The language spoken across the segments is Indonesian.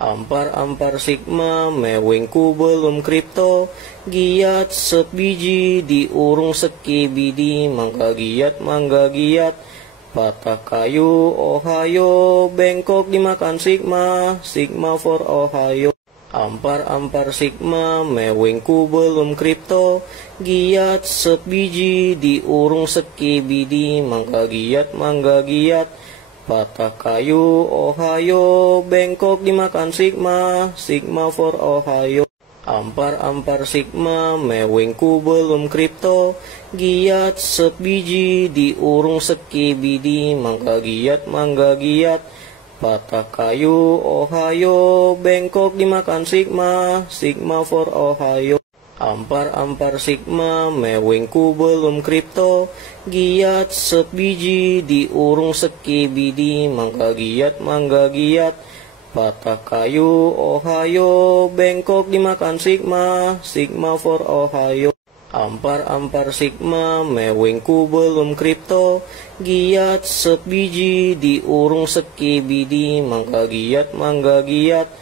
Ampar sigma, mewingku belum kripto, giat sebiji, diurung sekibidi, mangga giat, patah kayu, ohayo, bengkok dimakan sigma, sigma for ohayo. Ampar sigma, mewingku belum kripto, giat sebiji, diurung sekibidi, mangga giat, patah kayu, ohayo, bengkok dimakan sigma, sigma for ohayo. Ampar sigma, mewingku belum kripto, giat sebiji, diurung sekibidi, mangga giat, patah kayu, ohayo, bengkok dimakan sigma, sigma for ohayo. Ampar sigma, mewingku belum kripto, giat sebiji, diurung sekibidi, mangga giat, patah kayu, ohayo, bengkok dimakan sigma, sigma for ohayo. Ampar sigma, mewingku belum kripto, giat sebiji, diurung sekibidi, mangga giat,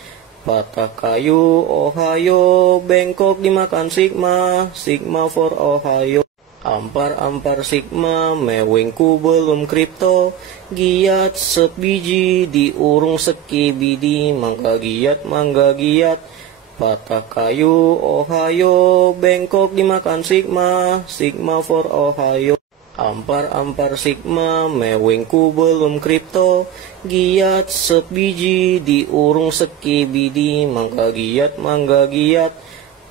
patah kayu, ohayo, bengkok dimakan sigma, sigma for ohayo. Ampar sigma, mewingku belum kripto, giat sebiji, diurung sekibidi, mangga giat, patah kayu, ohayo, bengkok dimakan sigma, sigma for ohayo. Ampar sigma, mewingku belum kripto, giat sebiji, diurung sekibidi, mangga giat,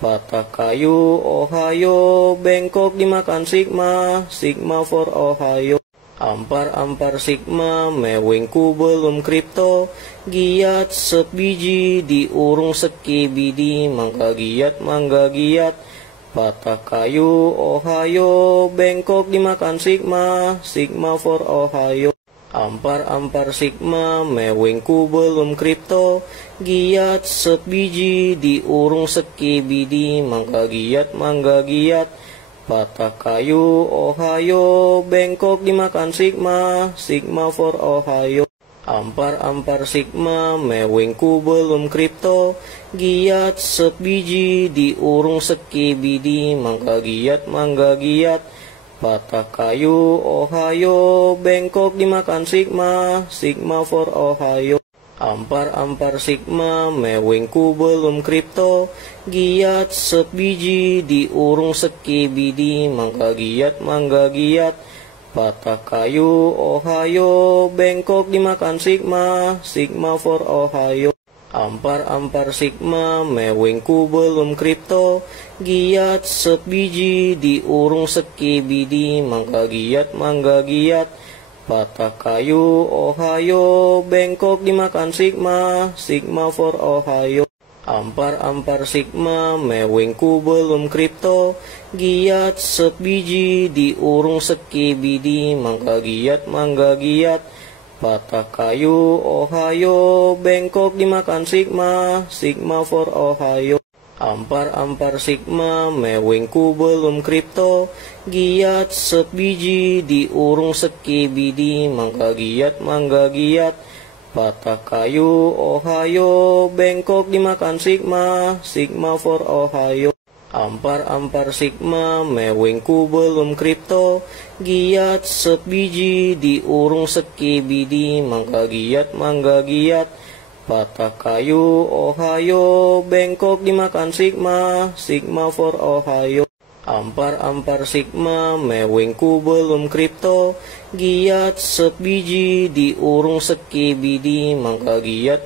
patah kayu, ohayo, bengkok dimakan sigma, sigma for ohayo. Ampar sigma, mewingku belum kripto, giat sebiji, diurung sekibidi, mangga giat, patah kayu, ohayo, bengkok dimakan sigma, sigma for ohayo. Ampar sigma, mewingku belum kripto, giat sebiji, diurung sekibidi, mangga giat, patah kayu, ohayo, bengkok dimakan sigma, sigma for ohayo. Ampar sigma, mewingku belum kripto, giat sebiji, diurung sekibidi, mangga giat, patah kayu, ohayo, bengkok dimakan sigma, sigma for ohayo. Ampar sigma, mewingku belum kripto, giat sebiji, diurung sekibidi, mangga giat, patah kayu, ohayo, bengkok dimakan sigma, sigma for ohayo. Ampar sigma, mewingku belum kripto, giat sebiji, diurung sekibidi, mangga giat, patah kayu, ohayo, bengkok dimakan sigma, sigma for ohayo. Ampar sigma, mewingku belum kripto, giat sebiji, diurung sekibidi, mangga giat, patah kayu, ohayo, bengkok dimakan sigma, sigma for ohayo. Ampar sigma, mewingku belum kripto, giat sebiji, diurung sekibidi, mangga giat, patah kayu, ohayo, bengkok dimakan sigma, sigma for ohayo. Ampar sigma, mewingku belum kripto, giat sebiji, diurung sekibidi, mangga giat, patah kayu, ohayo, bengkok dimakan sigma, sigma for ohayo. Ampar sigma, mewingku belum kripto, giat sebiji, diurung sekibidi, mangga giat,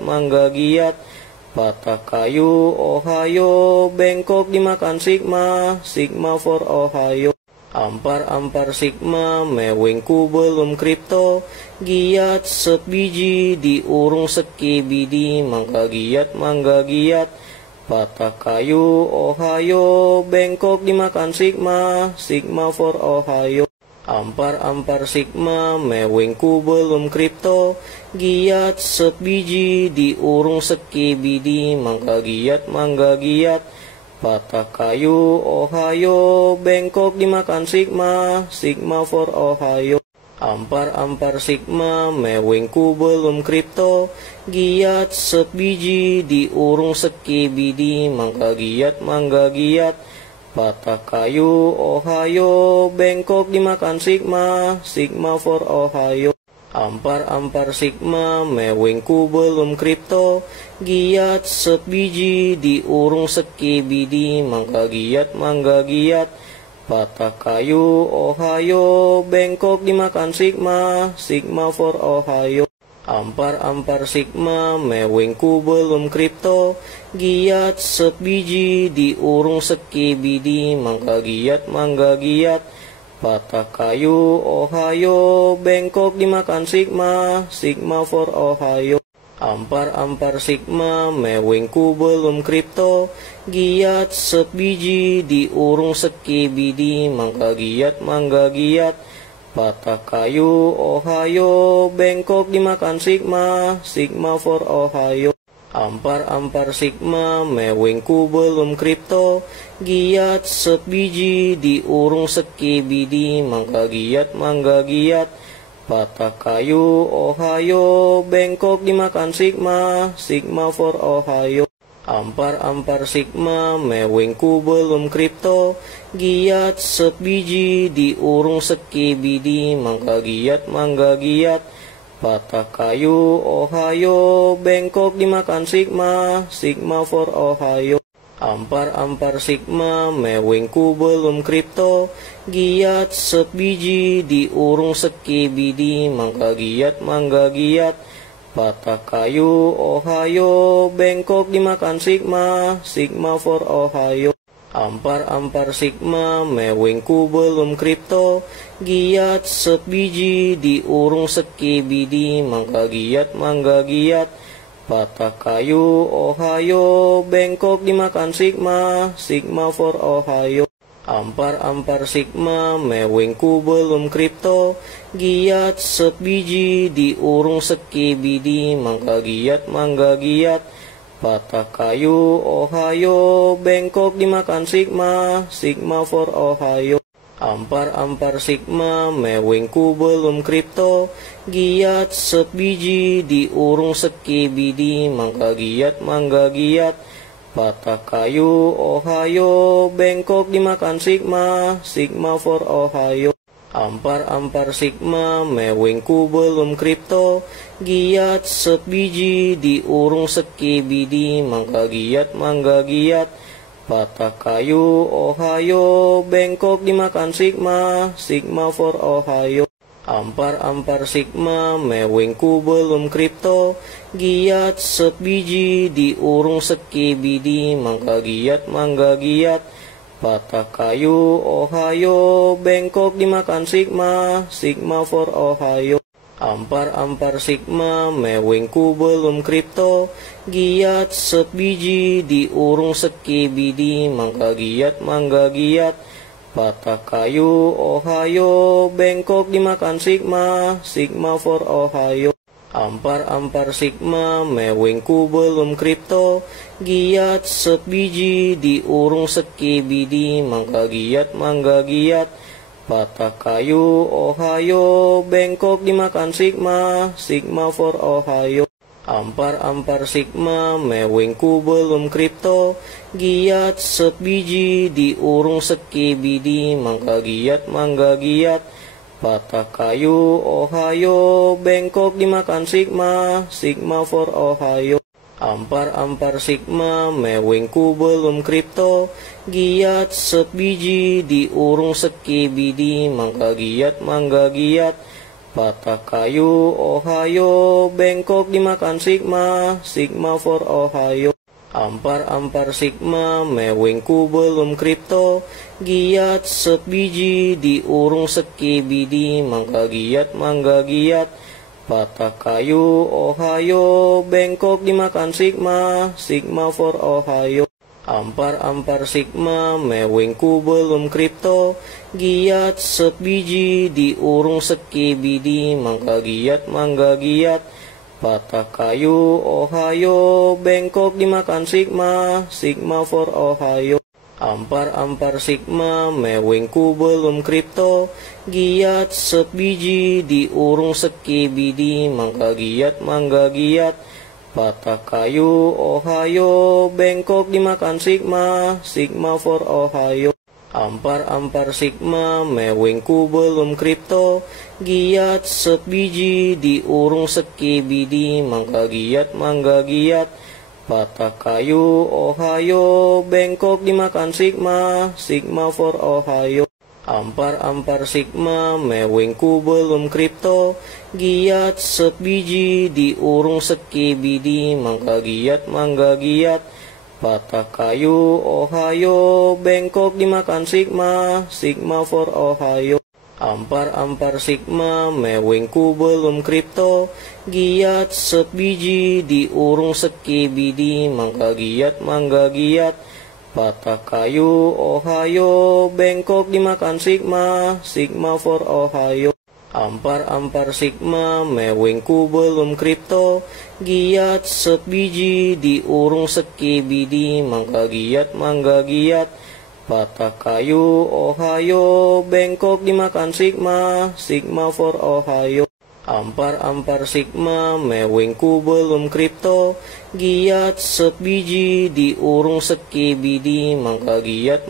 patah kayu, ohayo, bengkok dimakan sigma, sigma for ohayo. Ampar sigma, mewingku belum kripto, giat sebiji, diurung sekibidi, mangga giat, patah kayu, ohayo, bengkok dimakan sigma, sigma for ohayo. Ampar sigma, mewingku belum kripto, giat sebiji, diurung sekibidi, mangga giat, patah kayu, ohayo, bengkok dimakan sigma, sigma for ohayo. Ampar sigma, mewing kubel kripto, giat sebiji, diurung sekibidi, mangga giat, patah kayu, ohayo, bengkok dimakan sigma, sigma for ohayo. Ampar sigma, mewing kubel kripto, giat sebiji, diurung sekibidi, mangga giat, patah kayu, ohayo, bengkok dimakan sigma, sigma for ohayo. Ampar sigma, mewing kubel kripto, giat sebiji, diurung sekibidi, mangga giat, patah kayu, ohayo, bengkok dimakan sigma, sigma for ohayo. Ampar sigma, mewing kubel kripto, giat sebiji, diurung sekibidi, mangga giat, patah kayu, ohayo, bengkok dimakan sigma, sigma for ohayo. Ampar sigma, mewing kubel kripto, giat sebiji, diurung sekibidi, mangga giat, patah kayu, ohayo, bengkok dimakan sigma, sigma for ohayo. Ampar sigma, mewing kubel kripto, giat sebiji, diurung sekibidi, mangga giat, patah kayu, ohayo, bengkok dimakan sigma, sigma for ohayo. Ampar sigma, mewing kubel kripto, giat sebiji, diurung sekibidi, mangga giat, patah kayu, ohayo, bengkok dimakan sigma, sigma for ohayo. Ampar sigma, mewing kubel kripto, giat sebiji, diurung sekibidi, mangga giat, patah kayu, ohayo, bengkok dimakan sigma, sigma for ohayo. Ampar sigma, mewing kubel kripto, giat sebiji, diurung sekibidi, mangga giat, patah kayu, ohayo, bengkok dimakan sigma, sigma for ohayo. Ampar sigma, mewing kubel kripto, giat sebiji, diurung sekibidi, mangga giat, patah kayu, ohayo, bengkok dimakan sigma, sigma for ohayo. Ampar sigma, mewing kubel kripto, giat sebiji, diurung sekibidi, mangga giat, patah kayu, ohayo, bengkok dimakan sigma, sigma for ohayo. Ampar sigma, mewing kubel kripto, giat sebiji, diurung sekibidi, mangga giat, patah kayu, ohayo, bengkok dimakan sigma, sigma for ohayo. Ampar sigma, mewing kubel kripto, giat sebiji, diurung sekibidi, mangga giat, patah kayu, ohayo, bengkok dimakan sigma, sigma for ohayo. Ampar sigma, mewing kubel kripto, giat sebiji, diurung sekibidi, mangga giat, patah kayu, ohayo, bengkok dimakan sigma, sigma for ohayo. Ampar sigma, mewing kubel kripto, giat sebiji, diurung sekibidi, mangga giat, patah kayu, ohayo, bengkok dimakan sigma, sigma for ohayo. Ampar sigma, mewing kubel kripto, giat sebiji, diurung sekibidi, mangga giat, patah kayu, ohayo, bengkok dimakan sigma, sigma for ohayo. Ampar sigma, mewing kubel kripto, giat sebiji, diurung sekibidi, mangga giat, patah kayu, ohayo, bengkok dimakan sigma, sigma for ohayo. Ampar sigma, mewing kubel kripto, giat sebiji, diurung sekibidi, mangga giat, patah kayu, ohayo, bengkok dimakan sigma, sigma for ohayo. Ampar sigma, mewing kubel kripto, giat sebiji, diurung sekibidi, mangga giat, patah kayu, ohayo, bengkok dimakan sigma, sigma for ohayo. Ampar sigma, mewing kubel kripto, giat sebiji, diurung sekibidi, mangga giat, patah kayu, ohayo, bengkok dimakan sigma, sigma for ohayo. Ampar sigma, mewing kubel kripto, giat sebiji, diurung sekibidi, mangga giat, patah kayu, ohayo, bengkok dimakan sigma, sigma for ohayo. Ampar sigma, mewing kubel kripto, giat sebiji, diurung sekibidi, mangga giat, patah kayu, ohayo, bengkok dimakan sigma, sigma for ohayo. Ampar sigma, mewing kubel kripto, giat sebiji, diurung sekibidi, mangga giat, patah kayu, ohayo, bengkok dimakan sigma, sigma for ohayo. Ampar sigma, mewing kubel kripto, giat sebiji, diurung sekibidi, mangga giat,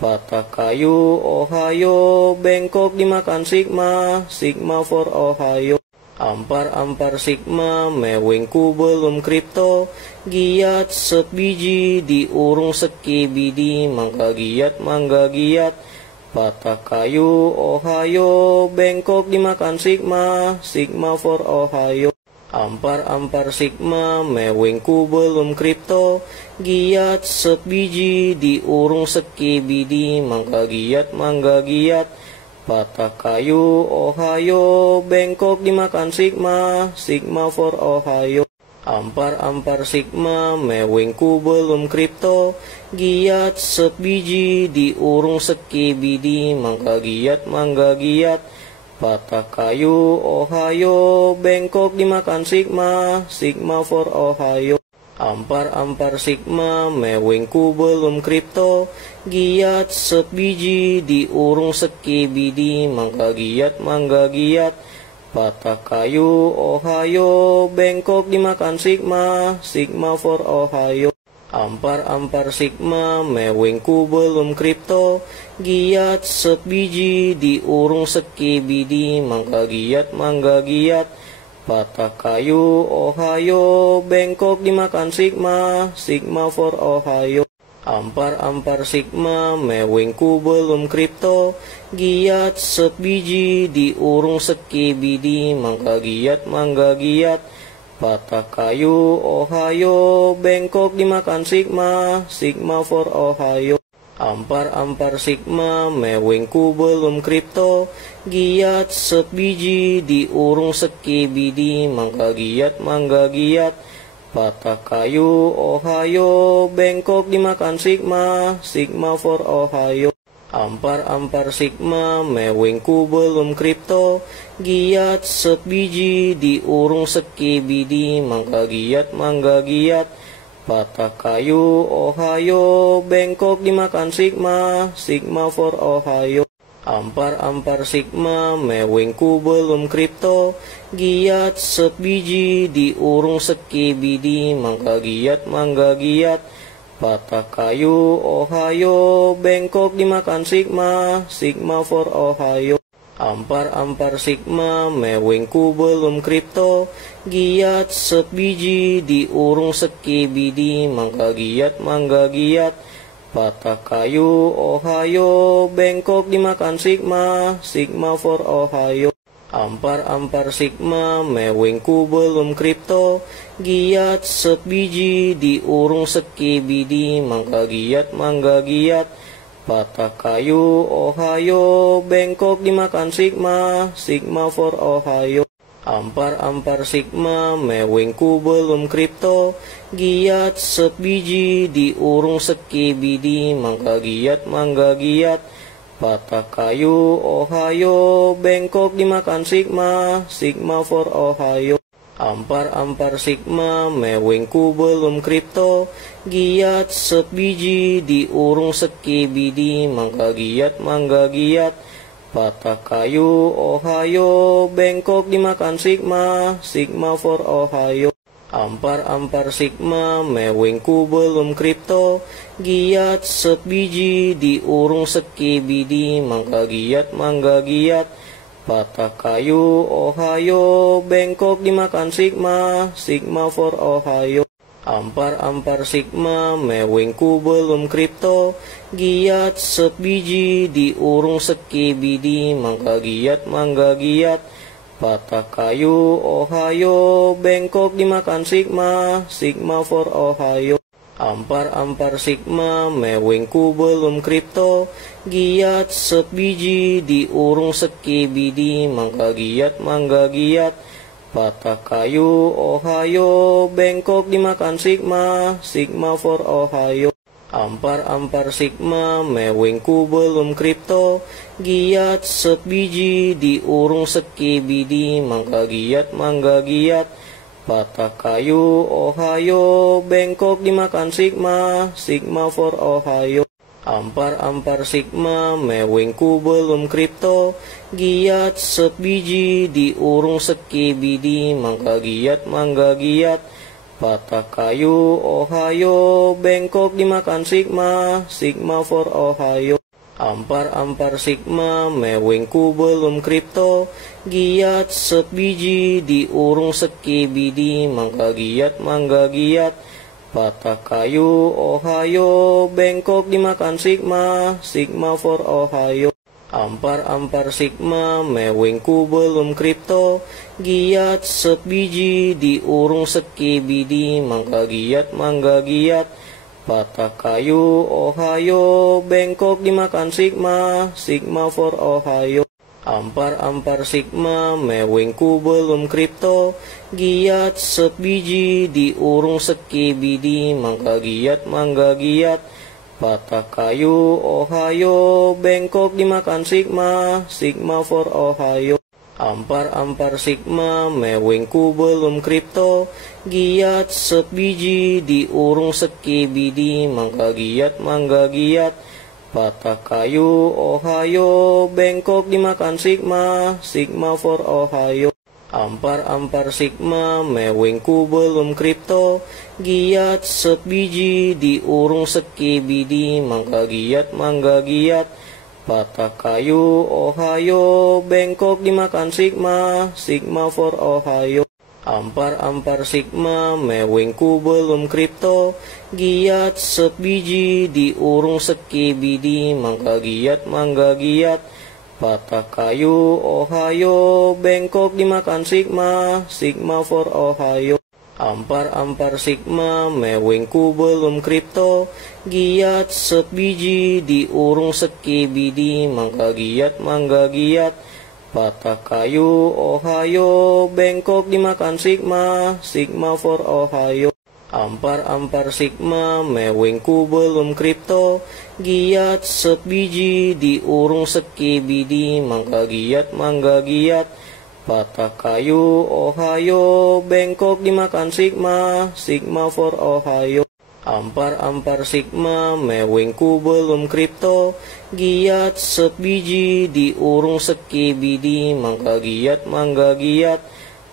patah kayu, ohayo, bengkok dimakan sigma, sigma for ohayo. Ampar sigma, mewing kubel kripto, giat sebiji, diurung sekibidi, mangga giat, patah kayu, ohayo, bengkok dimakan sigma, sigma for ohayo. Ampar sigma, mewing kubel kripto, giat sebiji, diurung sekibidi, mangga giat, patah kayu, ohayo, bengkok dimakan sigma, sigma for ohayo. Ampar sigma, mewing kubel kripto, giat sebiji, diurung sekibidi, mangga giat, patah kayu, ohayo, bengkok dimakan sigma, sigma for ohayo. Ampar sigma, mewing kubel kripto, giat sebiji, diurung sekibidi, mangga giat, patah kayu, ohayo, bengkok dimakan sigma, sigma for ohayo. Ampar sigma, mewing kubel kripto, giat sebiji, diurung sekibidi, mangga giat, patah kayu, ohayo, bengkok dimakan sigma, sigma for ohayo. Ampar sigma, mewing kubel kripto, giat sebiji, diurung sekibidi, mangga giat, patah kayu, ohayo, bengkok dimakan sigma, sigma for ohayo. Ampar sigma, mewing kubel kripto, giat sebiji, diurung sekibidi, mangga giat, patah kayu, ohayo, bengkok dimakan sigma, sigma for ohayo. Ampar sigma, mewing kubel kripto, giat sebiji, diurung sekibidi, mangga giat, patah kayu, ohayo, bengkok dimakan sigma, sigma for ohayo. Ampar sigma, mewing kubel kripto, giat sebiji, diurung sekibidi, mangga giat, patah kayu, ohayo, bengkok dimakan sigma, sigma for ohayo. Ampar sigma, mewing kubel kripto, giat sebiji, diurung sekibidi, mangga giat, patah kayu, ohayo, bengkok dimakan sigma, sigma for ohayo. Ampar sigma, mewing kubel kripto, giat sebiji, diurung sekibidi, mangga giat, patah kayu, ohayo, bengkok dimakan sigma, sigma for ohayo. Ampar sigma, mewing kubel kripto, giat sebiji, diurung sekibidi, mangga giat, patah kayu, ohayo, bengkok dimakan sigma, sigma for ohayo. Ampar sigma, mewing kubel kripto, giat sebiji, diurung sekibidi, mangga giat, patah kayu, ohayo, bengkok dimakan sigma, sigma for ohayo. Ampar sigma, mewing kubel kripto, giat sebiji, diurung sekibidi, mangga giat, patah kayu, ohayo, bengkok dimakan sigma, sigma for ohayo. Ampar sigma, mewing kubel kripto, giat sebiji, diurung sekibidi, mangga giat, patah kayu, ohayo, bengkok dimakan sigma, sigma for ohayo. Ampar sigma, mewing kubel kripto, giat sebiji, diurung sekibidi, mangga giat, patah kayu, ohayo, bengkok dimakan sigma, sigma for ohayo. Ampar sigma, mewing kubel kripto, giat sebiji, diurung sekibidi, mangga giat, patah kayu, ohayo, bengkok dimakan sigma, sigma for ohayo. Ampar sigma, mewing kubel kripto, giat sebiji, diurung sekibidi, mangga giat, patah kayu, ohayo, bengkok dimakan sigma, sigma for ohayo. Ampar sigma, mewing kubel kripto, giat sebiji, diurung sekibidi, mangga giat, patah kayu, ohayo, bengkok dimakan sigma, sigma for ohayo. Ampar sigma, mewing kubel kripto, giat sebiji, diurung sekibidi, mangga giat, patah kayu, ohayo, bengkok dimakan sigma, sigma for ohayo. Ampar sigma, mewing kubel kripto, giat sebiji, diurung sekibidi, mangga giat, patah kayu, ohayo, bengkok dimakan sigma, sigma for ohayo. Ampar sigma, mewing kubel kripto, giat sebiji, diurung sekibidi, mangga giat, patah kayu, ohayo, bengkok dimakan sigma, sigma for ohayo. Ampar sigma, mewing kubel kripto, giat sebiji, diurung sekibidi, mangga giat, patah kayu, ohayo, bengkok dimakan sigma, sigma for ohayo. Ampar sigma, mewing kubel kripto, giat sebiji, diurung sekibidi, mangga giat, patah kayu, ohayo, bengkok dimakan sigma, sigma for ohayo. Ampar sigma, mewing kubel kripto, giat sebiji, diurung sekibidi, mangga giat, patah kayu, ohayo, bengkok dimakan sigma, sigma for ohayo. Ampar sigma, mewing kubel kripto, giat sebiji, diurung sekibidi, mangga giat, patah kayu, ohayo, bengkok dimakan sigma, sigma for ohayo. Ampar sigma, mewing kubel kripto, giat sebiji, diurung sekibidi, mangga giat,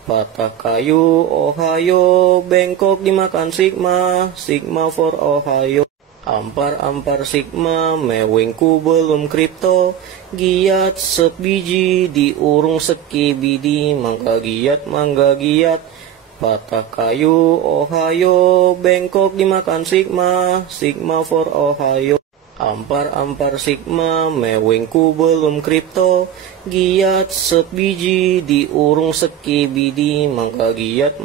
patah kayu, ohayo, bengkok dimakan sigma, sigma for ohayo. Ampar sigma, mewing kubel kripto, giat sebiji, diurung sekibidi, mangga giat, patah kayu, ohayo, bengkok dimakan sigma, sigma for ohayo. Ampar sigma, mewing kubel kripto, giat sebiji, diurung sekibidi, mangga giat,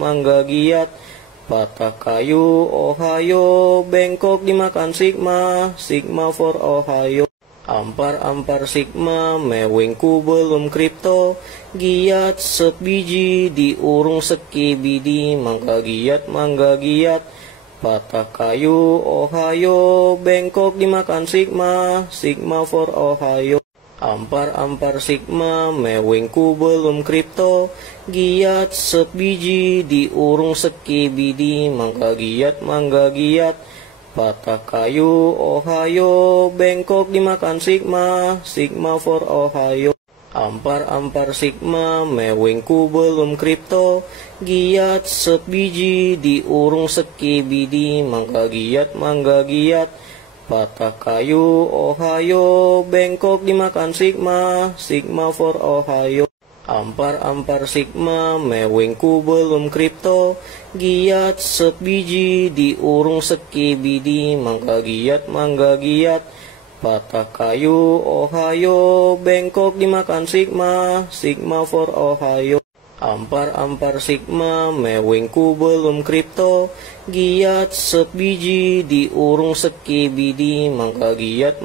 patah kayu, ohayo, bengkok dimakan sigma, sigma for ohayo. Ampar sigma, mewing kubel kripto, giat sebiji, diurung sekibidi, mangga giat, patah kayu, ohayo, bengkok dimakan sigma, sigma for ohayo. Ampar sigma, mewing kubel kripto, giat sebiji, diurung sekibidi, mangga giat, patah kayu, ohayo, bengkok dimakan sigma, sigma for ohayo. Ampar sigma, mewing kubel kripto, giat sebiji, diurung sekibidi, mangga giat, patah kayu, ohayo, bengkok dimakan sigma, sigma for ohayo. Ampar sigma, mewing kubel kripto, giat sebiji, diurung sekibidi, mangga giat, patah kayu, ohayo, bengkok dimakan sigma, sigma for ohayo. Ampar sigma, mewing kubel kripto, giat sebiji, diurung sekibidi, mangga giat,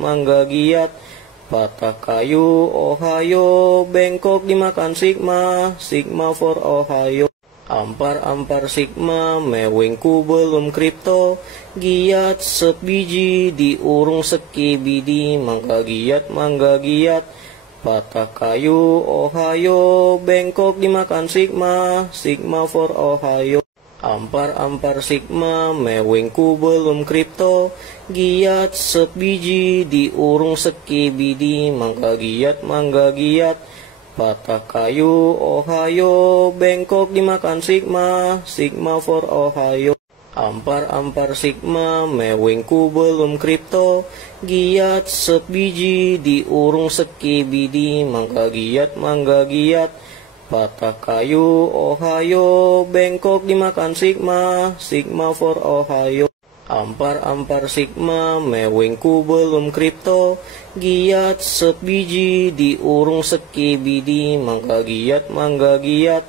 patah kayu, ohayo, bengkok dimakan sigma, sigma for ohayo. Ampar sigma, mewing kubel kripto, giat sebiji, diurung sekibidi, mangga giat, patah kayu, ohayo, bengkok dimakan sigma, sigma for ohayo. Ampar sigma, mewing kubel kripto, giat sebiji, diurung sekibidi, mangga giat, patah kayu, ohayo, bengkok dimakan sigma, sigma for ohayo. Ampar sigma, mewing kubel kripto, giat sebiji, diurung sekibidi, mangga giat, patah kayu, ohayo, bengkok dimakan sigma, sigma for ohayo. Ampar sigma, mewing kubel kripto, giat sebiji, diurung sekibidi, mangga giat,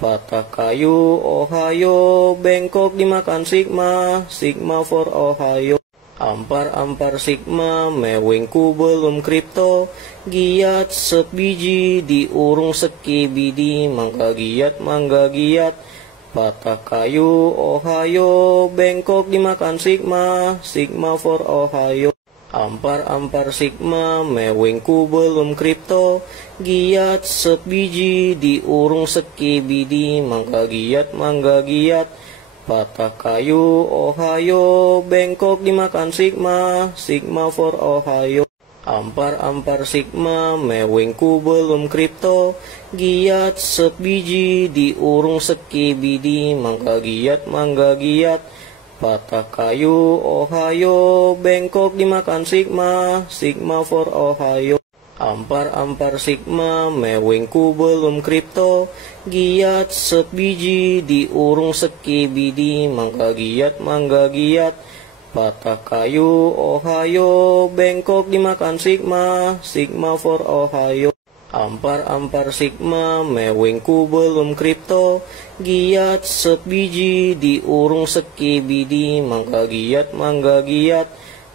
patah kayu, ohayo, bengkok dimakan sigma, sigma for ohayo. Ampar sigma, mewing kubel kripto, giat sebiji, diurung sekibidi, mangga giat, patah kayu, ohayo, bengkok dimakan sigma, sigma for ohayo. Ampar sigma, mewing kubel kripto, giat sebiji, diurung sekibidi, mangga giat, patah kayu, ohayo, bengkok dimakan sigma, sigma for ohayo. Ampar sigma, mewing kubel kripto, giat sebiji, diurung sekibidi, mangga giat, patah kayu, ohayo, bengkok dimakan sigma, sigma for ohayo. Ampar sigma, mewing kubel kripto, giat sebiji, diurung sekibidi, mangga giat, patah kayu, ohayo, bengkok dimakan sigma, sigma for ohayo. Ampar sigma, mewing kubel kripto, giat sebiji, diurung sekibidi, mangga giat,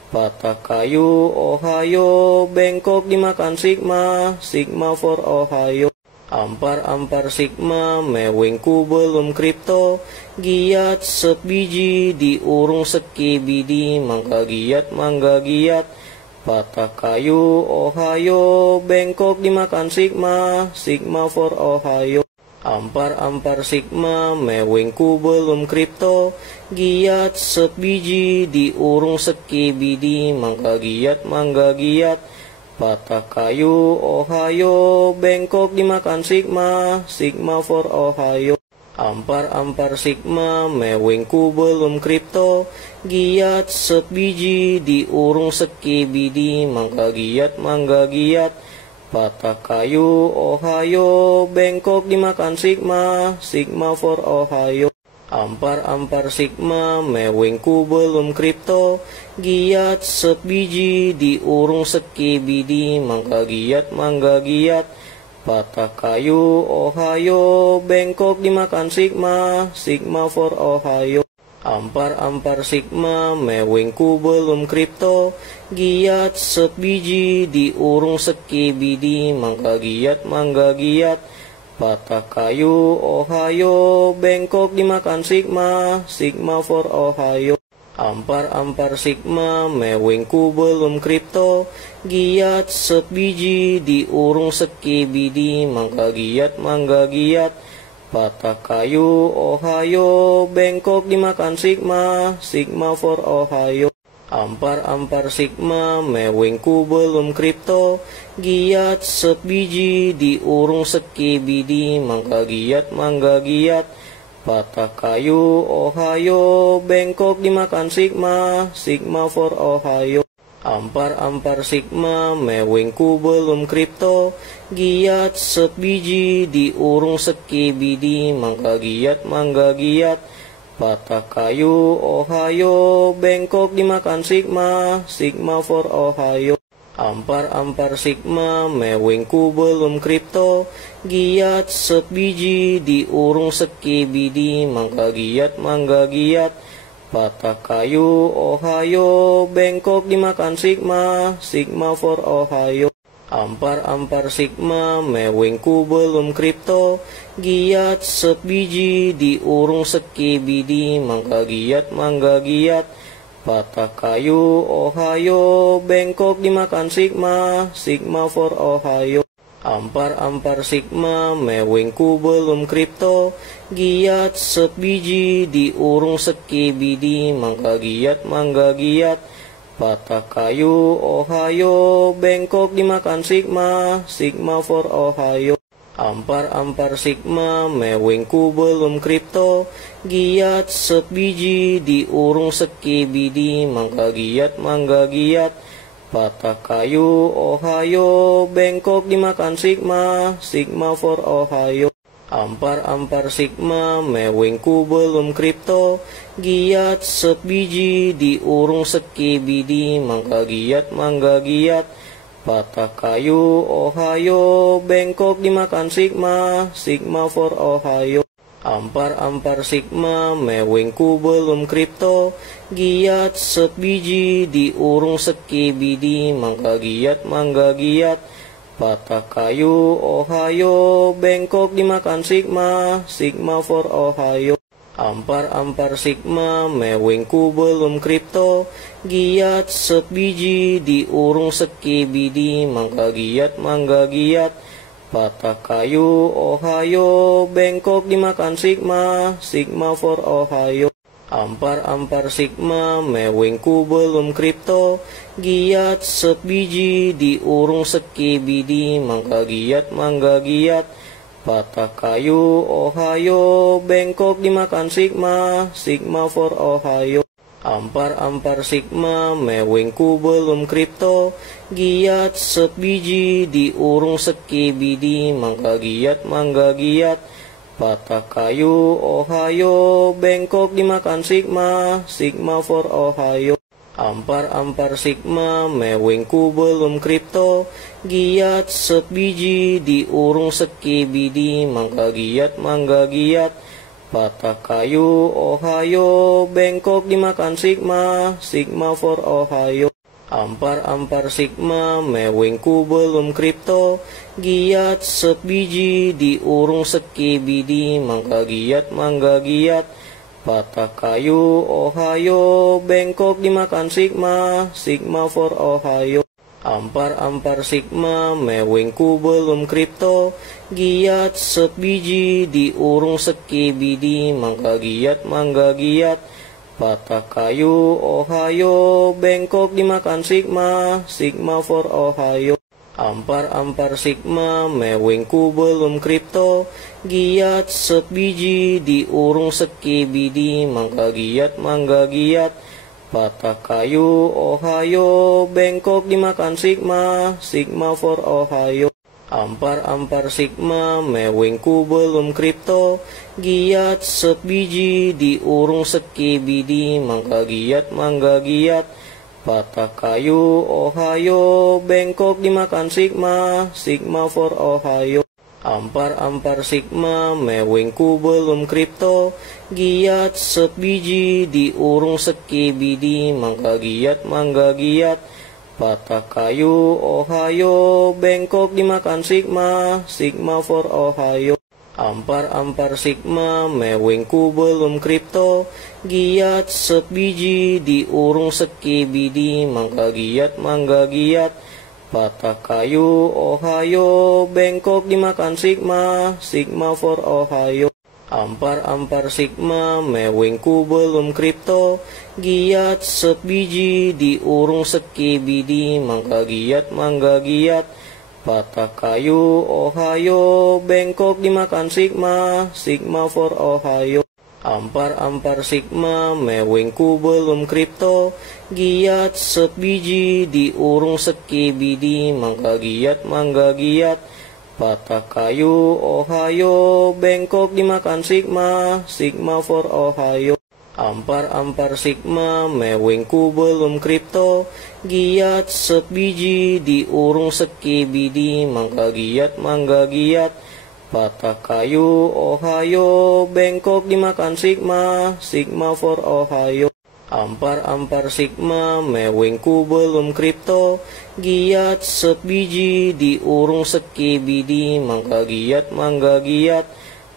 patah kayu, ohayo, bengkok dimakan sigma, sigma for ohayo. Ampar sigma, mewing kubel kripto, giat sebiji, diurung sekibidi, mangga giat, patah kayu, ohayo, bengkok dimakan sigma, sigma for ohayo. Ampar sigma, mewing kubel kripto, giat sebiji, diurung sekibidi, mangga giat, patah kayu, ohayo, bengkok dimakan sigma, sigma for ohayo. Ampar sigma, mewing kubel kripto, giat sebiji, diurung sekibidi, mangga giat, patah kayu, ohayo, bengkok dimakan sigma, sigma for ohayo. Ampar sigma, mewing kubel kripto, giat sebiji, diurung sekibidi, mangga giat, patah kayu, ohayo, bengkok dimakan sigma, sigma for ohayo. Ampar sigma, mewing kubel kripto, giat sebiji, diurung sekibidi, mangga giat, patah kayu, ohayo, bengkok dimakan sigma, sigma for ohayo. Ampar sigma, mewing kubel kripto, giat sebiji, diurung sekibidi, mangga giat, patah kayu, ohayo, bengkok dimakan sigma, sigma for ohayo. Ampar sigma, mewing kubel kripto, giat sebiji, diurung sekibidi, mangga giat, patah kayu, ohayo, bengkok dimakan sigma, sigma for ohayo. Ampar sigma, mewing kubel kripto, giat sebiji, diurung sekibidi, mangga giat, patah kayu, ohayo, bengkok dimakan sigma, sigma for ohayo. Ampar sigma, mewing kubel kripto, giat sebiji, diurung sekibidi, mangga giat, patah kayu, ohayo, bengkok dimakan sigma, sigma for ohayo. Ampar sigma, mewing kubel kripto, giat sebiji, diurung sekibidi, mangga giat, patah kayu, ohayo, bengkok dimakan sigma, sigma for ohayo. Ampar sigma, mewing kubel kripto, giat sebiji, diurung sekibidi, mangga giat, patah kayu, ohayo, bengkok dimakan sigma, sigma for ohayo. Ampar sigma, mewing kubel kripto, giat sebiji, diurung sekibidi, mangga giat, patah kayu, ohayo, bengkok dimakan sigma, sigma for ohayo. Ampar sigma, mewing kubel kripto, giat sebiji, diurung sekibidi, mangga giat, patah kayu, ohayo, bengkok dimakan sigma, sigma for ohayo. Ampar sigma, mewing kubel kripto, giat sebiji, diurung sekibidi, mangga giat, patah kayu, ohayo, bengkok dimakan sigma, sigma for ohayo. Ampar sigma, mewing kubel kripto, giat sebiji, diurung sekibidi, mangga giat, patah kayu, ohayo, bengkok dimakan sigma, sigma for ohayo. Ampar sigma, mewing kubel kripto, giat sebiji, diurung sekibidi, mangga giat, patah kayu, ohayo, bengkok dimakan sigma, sigma for ohayo. Ampar sigma, mewing kubel kripto, giat sebiji, diurung sekibidi, mangga giat, patah kayu, ohayo, bengkok dimakan sigma, sigma for ohayo. Ampar sigma, mewing kubel kripto, giat sebiji, diurung sekibidi, mangga giat, patah kayu, ohayo, bengkok dimakan sigma, sigma for ohayo. Ampar sigma, mewing kubel kripto, giat sebiji, diurung sekibidi, mangga giat, patah kayu, ohayo, bengkok dimakan sigma, sigma for ohayo. Ampar sigma, mewing kubel kripto, giat sebiji, diurung sekibidi, mangga giat, patah kayu, ohayo, bengkok dimakan sigma, sigma for ohayo. Ampar sigma, mewing kubel kripto, giat sebiji, diurung sekibidi, mangga giat, patah kayu, ohayo, bengkok dimakan sigma, sigma for ohayo. Ampar sigma, mewing kubel kripto, giat sebiji, diurung sekibidi, mangga giat, patah kayu, ohayo, bengkok dimakan sigma, sigma for ohayo. Ampar sigma, mewing kubel kripto, giat sebiji, diurung sekibidi, mangga giat, patah kayu, ohayo, bengkok dimakan sigma, sigma for ohayo. Ampar sigma, mewing kubel kripto, giat sebiji, diurung sekibidi, mangga giat, patah kayu, ohayo, bengkok dimakan sigma, sigma for ohayo. Ampar sigma, mewing kubel kripto, giat sebiji, diurung sekibidi, mangga giat, patah kayu, ohayo, bengkok dimakan sigma, sigma for ohayo. Ampar sigma, mewing kubel kripto, giat sebiji, diurung sekibidi, mangga giat, patah kayu, ohayo, bengkok dimakan sigma, sigma for ohayo. Ampar sigma, mewing kubel kripto, giat sebiji, diurung sekibidi, mangga giat, patah kayu, ohayo, bengkok dimakan sigma, sigma for ohayo. Ampar sigma, mewing kubel kripto, giat sebiji, diurung sekibidi, mangga giat,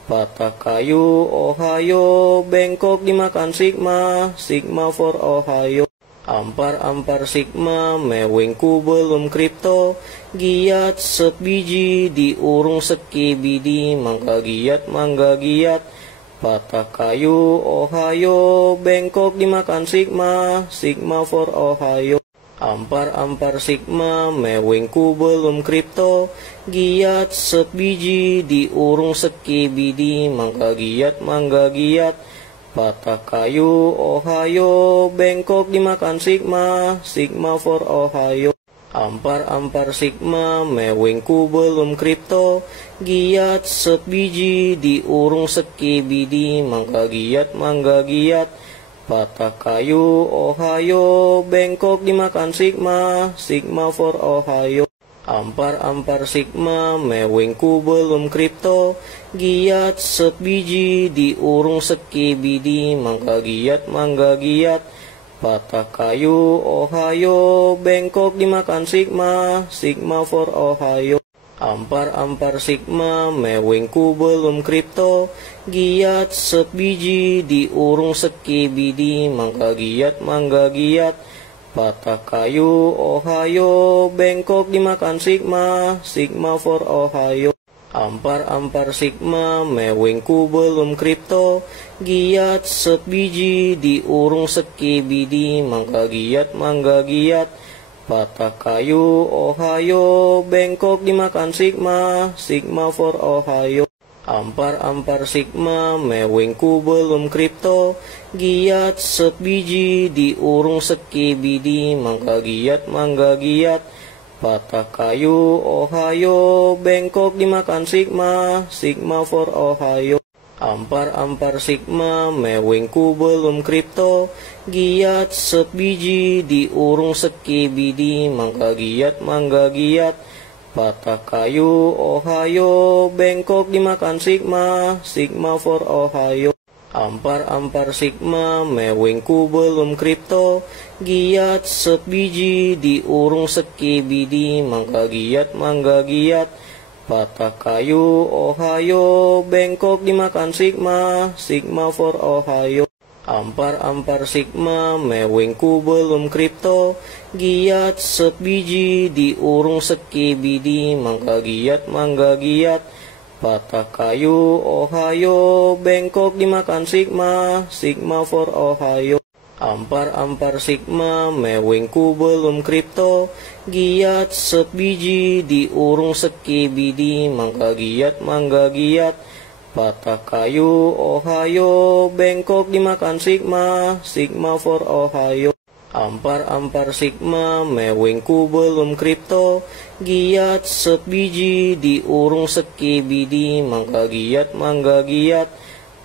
patah kayu, ohayo, bengkok dimakan sigma, sigma for ohayo. Ampar sigma, mewing kubel kripto, giat sebiji, diurung sekibidi, mangga giat, patah kayu, ohayo, bengkok dimakan sigma, sigma for ohayo. Ampar sigma, mewing kubel kripto, giat sebiji, diurung sekibidi, mangga giat, patah kayu, ohayo, bengkok dimakan sigma, sigma for ohayo. Ampar sigma, mewing kubel kripto, giat sebiji, diurung sekibidi, mangga giat, patah kayu, ohayo, bengkok dimakan sigma, sigma for ohayo. Ampar sigma, mewing kubel kripto, giat sebiji, diurung sekibidi, mangga giat, patah kayu, ohayo, bengkok dimakan sigma, sigma for ohayo. Ampar sigma, mewing kubel kripto, giat sebiji, diurung sekibidi, mangga giat, patah kayu, ohayo, bengkok dimakan sigma, sigma for ohayo. Ampar sigma, mewing kubel kripto, giat sebiji, diurung sekibidi, mangga giat, patah kayu, ohayo, bengkok dimakan sigma, sigma for ohayo. Ampar sigma, mewing kubel kripto, giat sebiji, diurung sekibidi, mangga giat, patah kayu, ohayo, bengkok dimakan sigma, sigma for ohayo. Ampar sigma, mewing kubel kripto, giat sebiji, diurung sekibidi, mangga giat, patah kayu, ohayo, bengkok dimakan sigma, sigma for ohayo. Ampar sigma, mewing kubel kripto, giat sebiji, diurung sekibidi, mangga giat, patah kayu, ohayo, bengkok dimakan sigma, sigma for ohayo. Ampar sigma, mewing kubel kripto, giat sebiji, diurung sekibidi, mangga giat, patah kayu, ohayo, bengkok dimakan sigma, sigma for ohayo. Ampar sigma, mewing kubel kripto, giat sebiji, diurung sekibidi, mangga giat, patah kayu, ohayo, bengkok dimakan sigma, sigma for ohayo. Ampar sigma, mewing kubel kripto, giat sebiji, diurung sekibidi, mangga giat,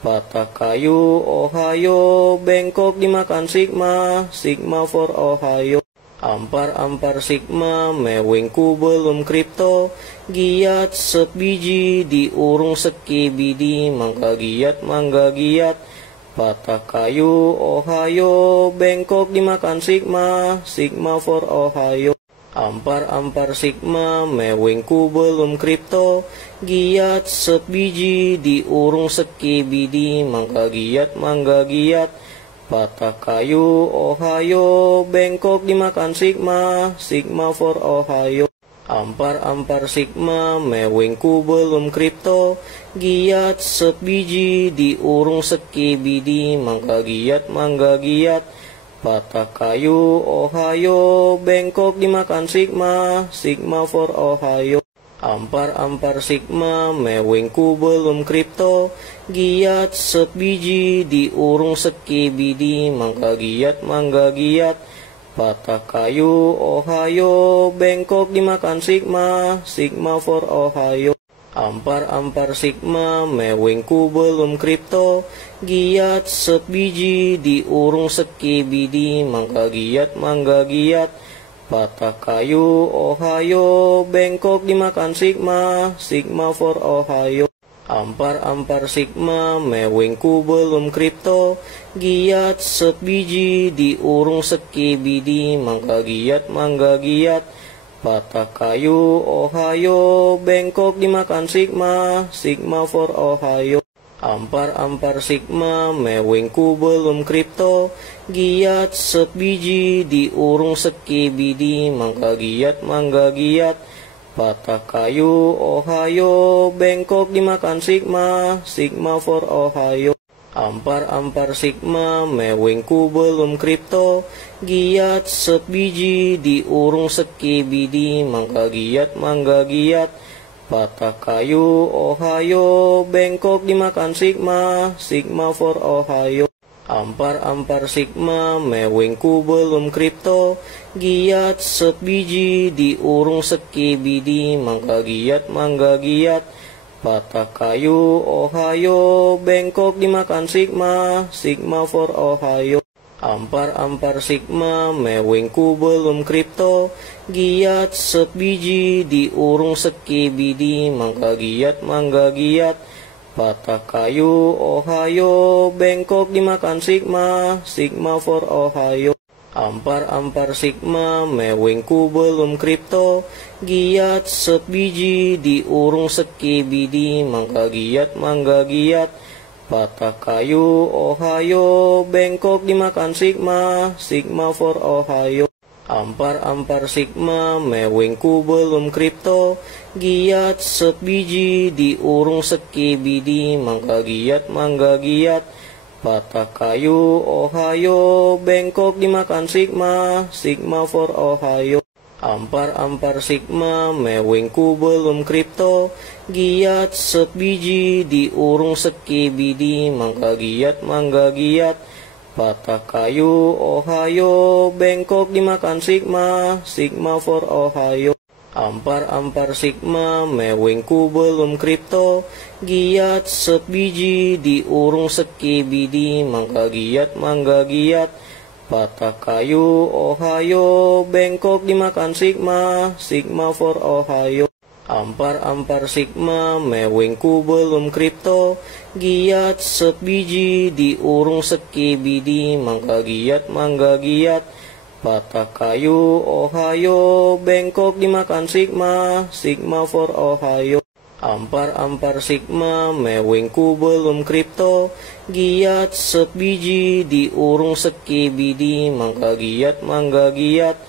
patah kayu, ohayo, bengkok dimakan sigma, sigma for ohayo. Ampar sigma, mewing kubel kripto, giat sebiji, diurung sekibidi, mangga giat, patah kayu, ohayo, bengkok dimakan sigma, sigma for ohayo. Ampar sigma, mewing kubel kripto, giat sebiji, diurung sekibidi, mangga giat, patah kayu, ohayo, bengkok dimakan sigma, sigma for ohayo. Ampar sigma, mewing kubel kripto, giat sebiji, diurung sekibidi, mangga giat, patah kayu, ohayo, bengkok dimakan sigma, sigma for ohayo. Ampar sigma, mewing kubel kripto, giat sebiji, diurung sekibidi, mangga giat, patah kayu, ohayo, bengkok dimakan sigma, sigma for ohayo. Ampar sigma, mewing kubel kripto, giat sebiji, diurung sekibidi, mangga giat, patah kayu, ohayo, bengkok dimakan sigma, sigma for ohayo. Ampar sigma, mewing kubel kripto, giat sebiji, diurung sekibidi, mangga giat, patah kayu, ohayo, bengkok dimakan sigma, sigma for ohayo. Ampar sigma, mewing kubel kripto, giat sebiji, diurung sekibidi, mangga giat, patah kayu, ohayo, bengkok dimakan sigma, sigma for ohayo. Ampar sigma, mewing kubel kripto, giat sebiji, diurung sekibidi, mangga giat, patah kayu, ohayo, bengkok dimakan sigma, sigma for ohayo. Ampar sigma, mewing kubel kripto, giat sebiji, diurung sekibidi, mangga giat, patah kayu, ohayo, bengkok dimakan sigma, sigma for ohayo. Ampar sigma, mewing kubel kripto, giat sebiji, diurung sekibidi, mangga giat, patah kayu, ohayo, bengkok dimakan sigma, sigma for ohayo. Ampar sigma, mewing kubel kripto, giat sebiji, diurung sekibidi, mangga giat, patah kayu, ohayo, bengkok dimakan sigma, sigma for ohayo. Ampar sigma, mewing kubel kripto, giat sebiji, diurung sekibidi, mangga giat, patah kayu, ohayo, bengkok dimakan sigma, sigma for ohayo. Ampar sigma, mewing kubel kripto, giat sebiji, diurung sekibidi, mangga giat, patah kayu, ohayo, bengkok dimakan sigma, sigma for ohayo. Ampar sigma, mewing kubel kripto, giat sebiji, diurung sekibidi, mangga giat, patah kayu, ohayo, bengkok dimakan sigma, sigma for ohayo. Ampar sigma, mewing kubel kripto, giat sebiji, diurung sekibidi, mangga giat, patah kayu, ohayo, bengkok dimakan sigma, sigma for ohayo. Ampar sigma, mewing kubel kripto, giat sebiji, diurung sekibidi, mangga giat,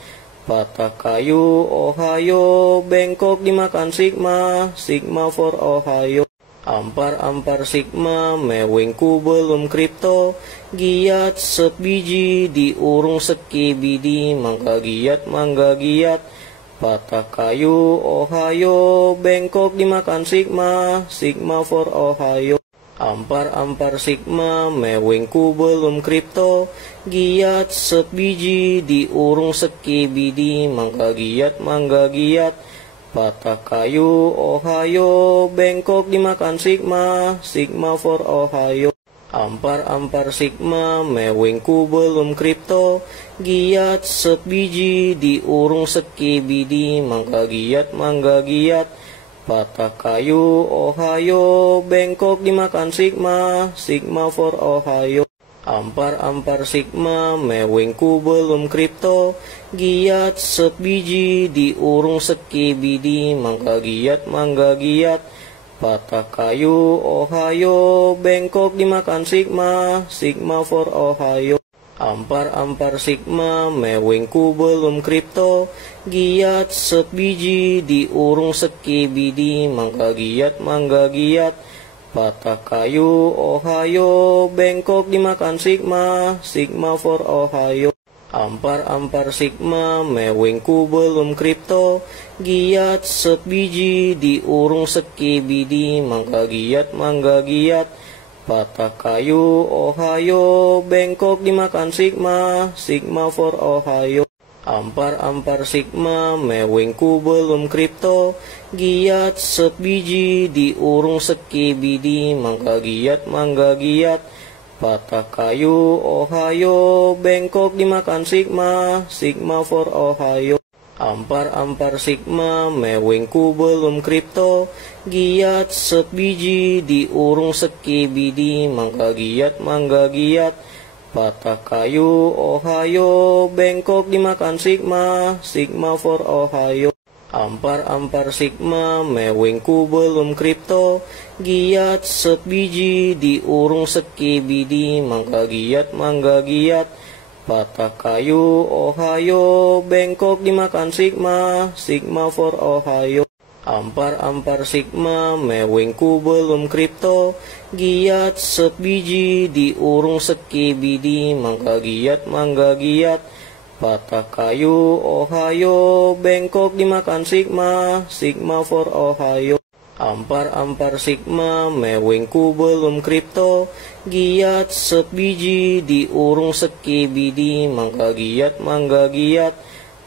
patah kayu, ohayo, bengkok dimakan sigma, sigma for ohayo. Ampar sigma, mewing kubel kripto, giat sebiji, diurung sekibidi, mangga giat, patah kayu, ohayo, bengkok dimakan sigma, sigma for ohayo. Ampar sigma, mewing kubel kripto, giat sebiji, diurung sekibidi, mangga giat, patah kayu, ohayo, bengkok dimakan sigma, sigma for ohayo. Ampar sigma, mewing kubel kripto, giat sebiji, diurung sekibidi, mangga giat, patah kayu, ohayo, bengkok dimakan sigma, sigma for ohayo. Ampar sigma, mewing kubel kripto, giat sebiji, diurung sekibidi, mangga giat, patah kayu, ohayo, bengkok dimakan sigma, sigma for ohayo. Ampar sigma, mewing kubel kripto, giat sebiji, diurung sekibidi, mangga giat, patah kayu, ohayo, bengkok dimakan sigma, sigma for ohayo. Ampar sigma, mewing kubel kripto, giat sebiji, diurung sekibidi, mangga giat, patah kayu, ohayo, bengkok dimakan sigma, sigma for ohayo. Ampar sigma, mewing kubel kripto, giat sebiji, diurung sekibidi, mangga giat, patah kayu, ohayo, bengkok dimakan sigma, sigma for ohayo. Ampar sigma, mewing kubel kripto, giat sebiji, diurung sekibidi, mangga giat, patah kayu, ohayo, bengkok dimakan sigma, sigma for ohayo. Ampar sigma, mewing kubel kripto, giat sebiji, diurung sekibidi, mangga giat, patah kayu, ohayo, bengkok dimakan sigma, sigma for ohayo. Ampar sigma, mewing kubel kripto, giat sebiji, diurung sekibidi, mangga giat, patah kayu, ohayo, bengkok dimakan sigma, sigma for ohayo. Ampar sigma, mewing kubel kripto, giat sebiji, diurung sekibidi, mangga giat,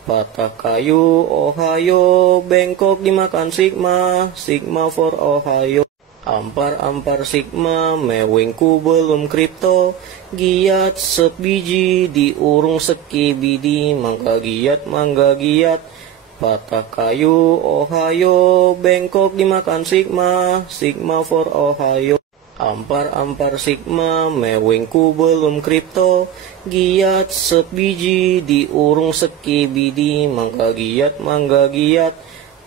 patah kayu, ohayo, bengkok dimakan sigma, sigma for ohayo. Ampar sigma, mewing kubel kripto, giat sebiji, diurung sekibidi, mangga giat, patah kayu, ohayo, bengkok dimakan sigma, sigma for ohayo. Ampar sigma, mewing kubel kripto, giat sebiji, diurung sekibidi, mangga giat,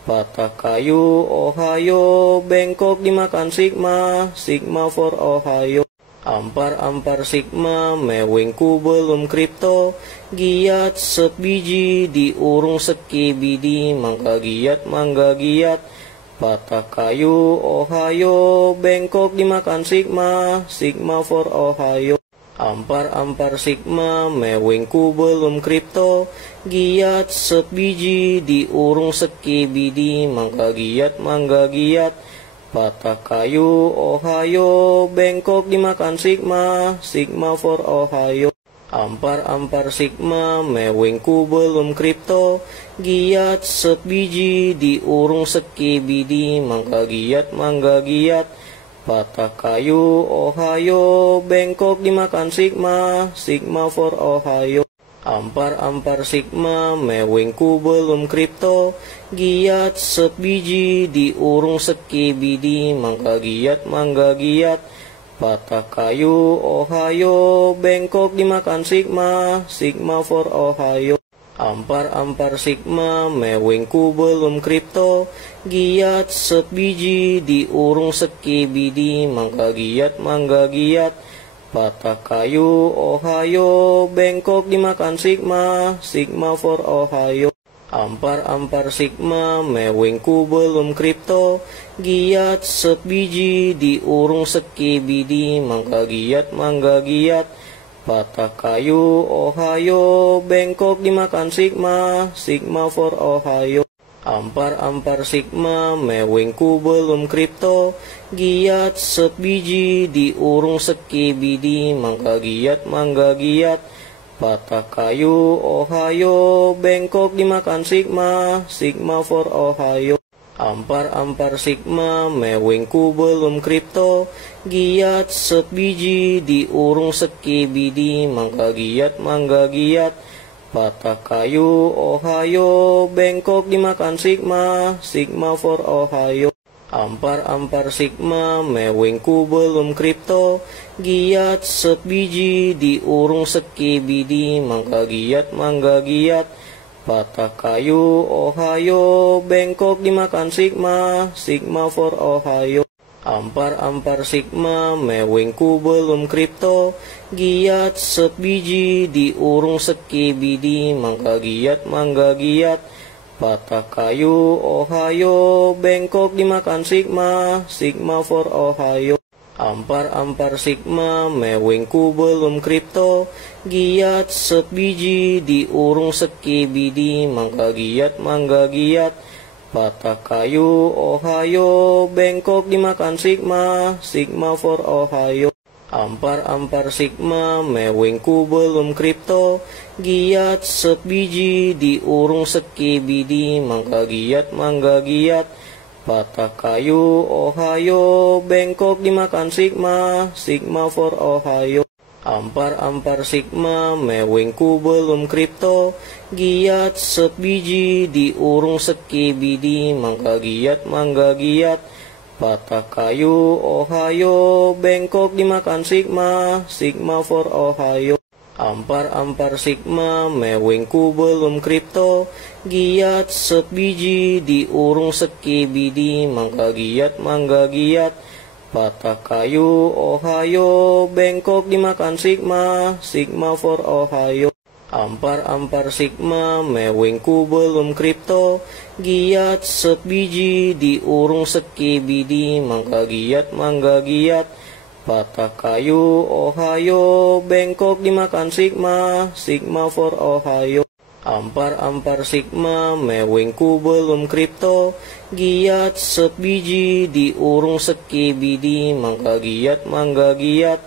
patah kayu, ohayo, bengkok dimakan sigma, sigma for ohayo. Ampar sigma, mewing kubel kripto, giat sebiji, diurung sekibidi, mangga giat, patah kayu, ohayo, bengkok dimakan sigma, sigma for ohayo. Ampar sigma, mewing kubel kripto, giat sebiji, diurung sekibidi, mangga giat, patah kayu, ohayo, bengkok dimakan sigma, sigma for ohayo. Ampar sigma, mewing kubel kripto, giat sebiji, diurung sekibidi, mangga giat, patah kayu, ohayo, bengkok dimakan sigma, sigma for ohayo. Ampar sigma, mewing kubel kripto, giat sebiji, diurung sekibidi, mangga giat, patah kayu, ohayo, bengkok dimakan sigma, sigma for ohayo. Ampar sigma, mewing kubel kripto, giat sebiji, diurung sekibidi, mangga giat, patah kayu, ohayo, bengkok dimakan sigma, sigma for ohayo. Ampar sigma, mewing kubel kripto, giat sebiji, diurung sekibidi, mangga giat, patah kayu, ohayo, bengkok dimakan sigma, sigma for ohayo. Ampar sigma, mewing kubel kripto, giat sebiji, diurung sekibidi, mangga giat, patah kayu, ohayo, bengkok dimakan sigma, sigma for ohayo. Ampar sigma, mewing kubel kripto, giat sebiji, diurung sekibidi, mangga giat, patah kayu, ohayo, bengkok dimakan sigma, sigma for ohayo. Ampar sigma, mewing kubel kripto, giat sebiji, diurung sekibidi, mangga giat, patah kayu, ohayo, bengkok dimakan sigma, sigma for ohayo. Ampar sigma, mewing kubel kripto, giat sebiji, diurung sekibidi, mangga giat, patah kayu, ohayo, bengkok dimakan sigma, sigma for ohayo. Ampar sigma, mewing kubel kripto, giat sebiji, diurung sekibidi, mangga giat, patah kayu, ohayo, bengkok dimakan sigma, sigma for ohayo. Ampar sigma, mewing kubel kripto, giat sebiji, diurung sekibidi, mangga giat, patah kayu, ohayo, bengkok dimakan sigma, sigma for ohayo. Ampar sigma, mewing kubel kripto, giat sebiji, diurung sekibidi, mangga giat, patah kayu, ohayo, bengkok dimakan sigma, sigma for ohayo. Ampar sigma, mewing kubel kripto, giat sebiji, diurung sekibidi, mangga giat, patah kayu, ohayo, bengkok dimakan sigma, sigma for ohayo. Ampar sigma, mewing kubel kripto, giat sebiji, diurung sekibidi, mangga giat, patah kayu, ohayo, bengkok dimakan sigma, sigma for ohayo. Ampar sigma, mewing kubel kripto, giat sebiji, diurung sekibidi, mangga giat,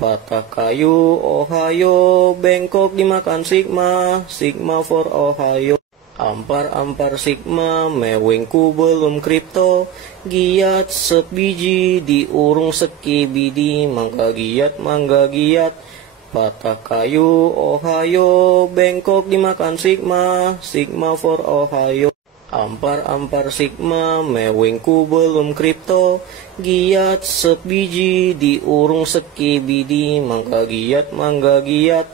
patah kayu, ohayo, bengkok dimakan sigma, sigma for ohayo. Ampar sigma, mewing kubel kripto, giat sebiji, diurung sekibidi, mangga giat, patah kayu, ohayo, bengkok dimakan sigma, sigma for ohayo. Ampar sigma, mewing kubel kripto, giat sebiji, diurung sekibidi, mangga giat,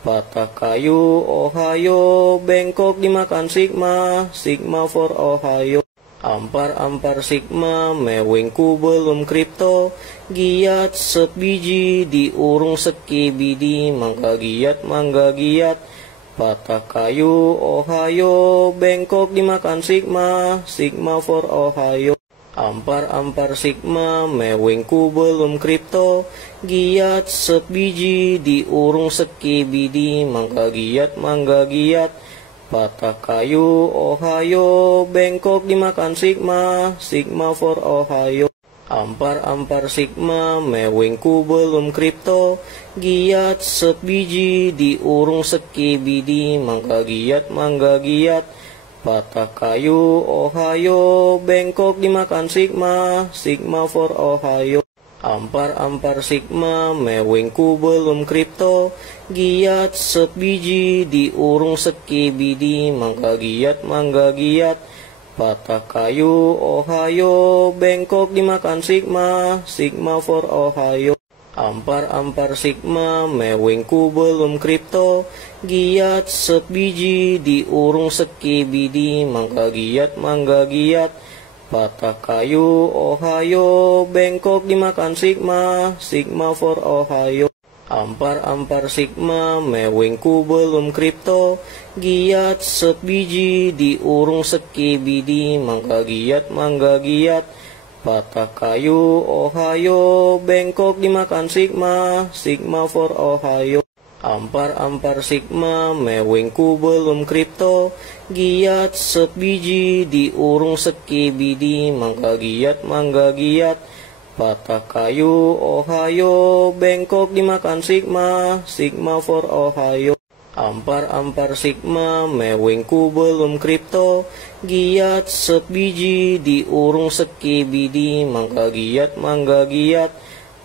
patah kayu, ohayo, bengkok dimakan sigma, sigma for ohayo. Ampar sigma, mewing kubel kripto, giat sebiji, diurung sekibidi, mangga giat, patah kayu, ohayo, bengkok dimakan sigma, sigma for ohayo. Ampar sigma, mewing kubel kripto, giat sebiji, diurung sekibidi, mangga giat, patah kayu, ohayo, bengkok dimakan sigma, sigma for ohayo. Ampar sigma, mewing kubel kripto, giat sebiji, diurung sekibidi, mangga giat, patah kayu, ohayo, bengkok dimakan sigma, sigma for ohayo. Ampar sigma, mewing kubel kripto, giat sebiji, diurung sekibidi, mangga giat, patah kayu, ohayo, bengkok dimakan sigma, sigma for ohayo. Ampar sigma, mewing kubel kripto, giat sebiji, diurung sekibidi, mangga giat, patah kayu, ohayo, bengkok dimakan sigma, sigma for ohayo. Ampar sigma, mewing kubel kripto, giat sebiji, diurung sekibidi, mangga giat, patah kayu, ohayo, bengkok dimakan sigma, sigma for ohayo. Ampar sigma, mewing kubel kripto, giat sebiji, diurung sekibidi, mangga giat, patah kayu, ohayo, bengkok dimakan sigma, sigma for ohayo. Ampar sigma, mewing kubel kripto, giat sebiji, diurung sekibidi, mangga giat,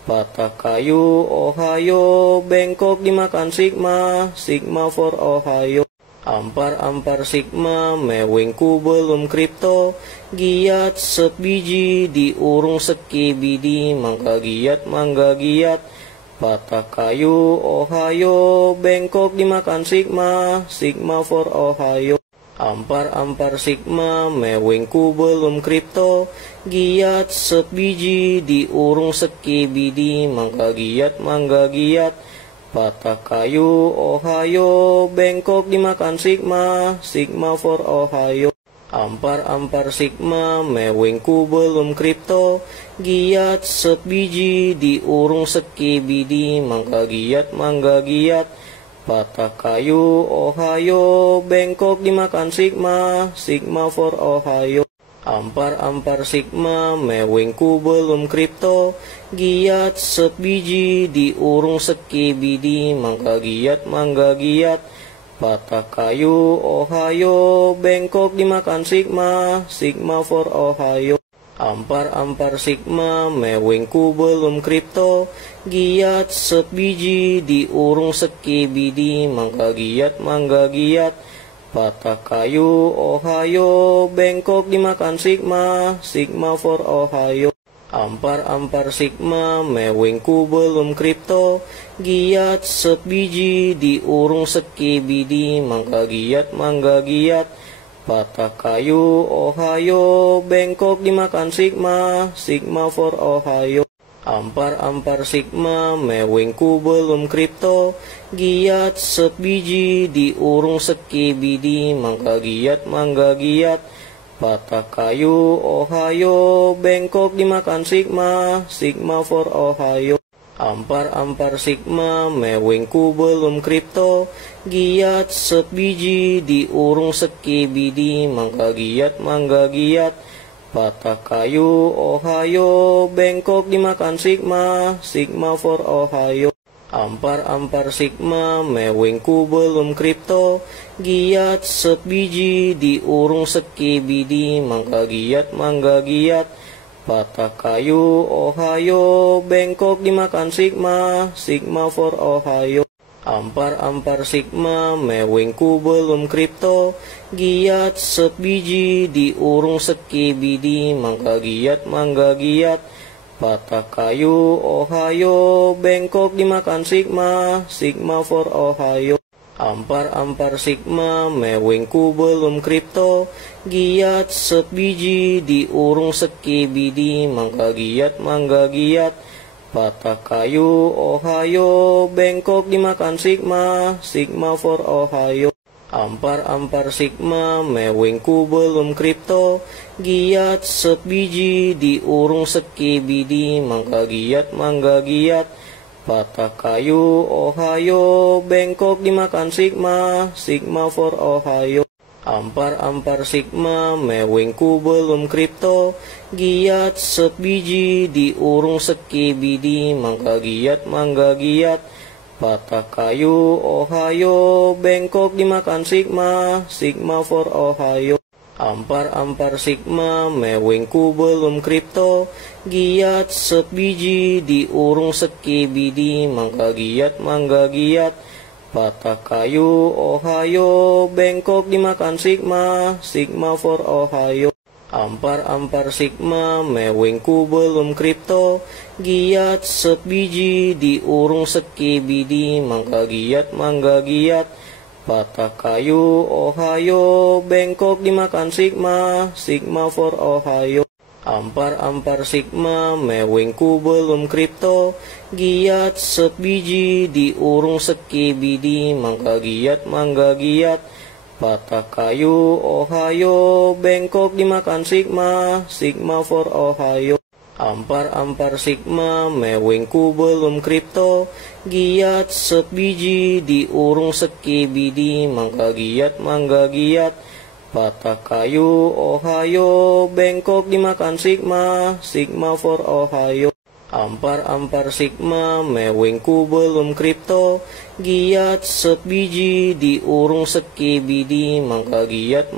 patah kayu, ohayo, bengkok dimakan sigma, sigma for ohayo. Ampar sigma mewing kubel kripto giat sebiji diurung sekibidi mangga giat patah kayu ohayo bengkok dimakan sigma for ohayo. Ampar sigma mewing kubel kripto giat sebiji diurung sekibidi mangga giat patah kayu ohayo bengkok dimakan sigma for ohayo. Ampar sigma mewing kubel kripto giat sebiji diurung sekibidi mangga giat patah kayu ohayo bengkok dimakan sigma for ohayo. Ampar sigma mewing kubel kripto giat sebiji diurung sekibidi mangga giat patah kayu ohayo bengkok dimakan sigma for ohayo. Ampar sigma mewing kubel kripto giat sebiji diurung sekibidi mangga giat patah kayu ohayo bengkok dimakan sigma for ohayo. Ampar sigma mewing kubel kripto giat sebiji diurung sekibidi mangga giat patah kayu ohayo bengkok dimakan sigma for ohayo. Ampar sigma mewing kubel kripto giat sebiji diurung sekibidi mangga giat patah kayu ohayo bengkok dimakan sigma for ohayo. Ampar sigma mewing kubel kripto giat sebiji diurung sekibidi mangga giat patah kayu ohayo bengkok dimakan sigma for ohayo. Ampar sigma mewing kubel kripto giat sebiji diurung sekibidi mangga giat patah kayu ohayo bengkok dimakan sigma for ohayo. Ampar sigma mewing kubel kripto giat sebiji diurung sekibidi mangga giat patah kayu ohayo bengkok dimakan sigma for ohayo. Ampar sigma mewing kubel kripto giat sebiji diurung sekibidi mangga giat patah kayu ohayo bengkok dimakan sigma for ohayo. Ampar sigma mewing kubel kripto giat sebiji diurung sekibidi mangga giat patah kayu ohayo bengkok dimakan sigma for ohayo. Ampar sigma mewing kubel kripto giat sebiji diurung sekibidi mangga giat patah kayu ohayo bengkok dimakan sigma for ohayo. Ampar sigma mewing kubel kripto giat sebiji diurung sekibidi mangga giat patah kayu ohayo bengkok dimakan sigma for ohayo. Ampar sigma mewing kubel kripto giat sebiji diurung sekibidi mangga giat patah kayu ohayo bengkok dimakan sigma for ohayo. Ampar sigma mewing kubel kripto giat sebiji diurung sekibidi mangga giat patah kayu ohayo bengkok dimakan sigma for ohayo. Ampar sigma mewing kubel kripto giat sebiji diurung sekibidi mangga giat patah kayu ohayo bengkok dimakan sigma for ohayo. Ampar sigma mewing kubel kripto giat sebiji diurung sekibidi mangga giat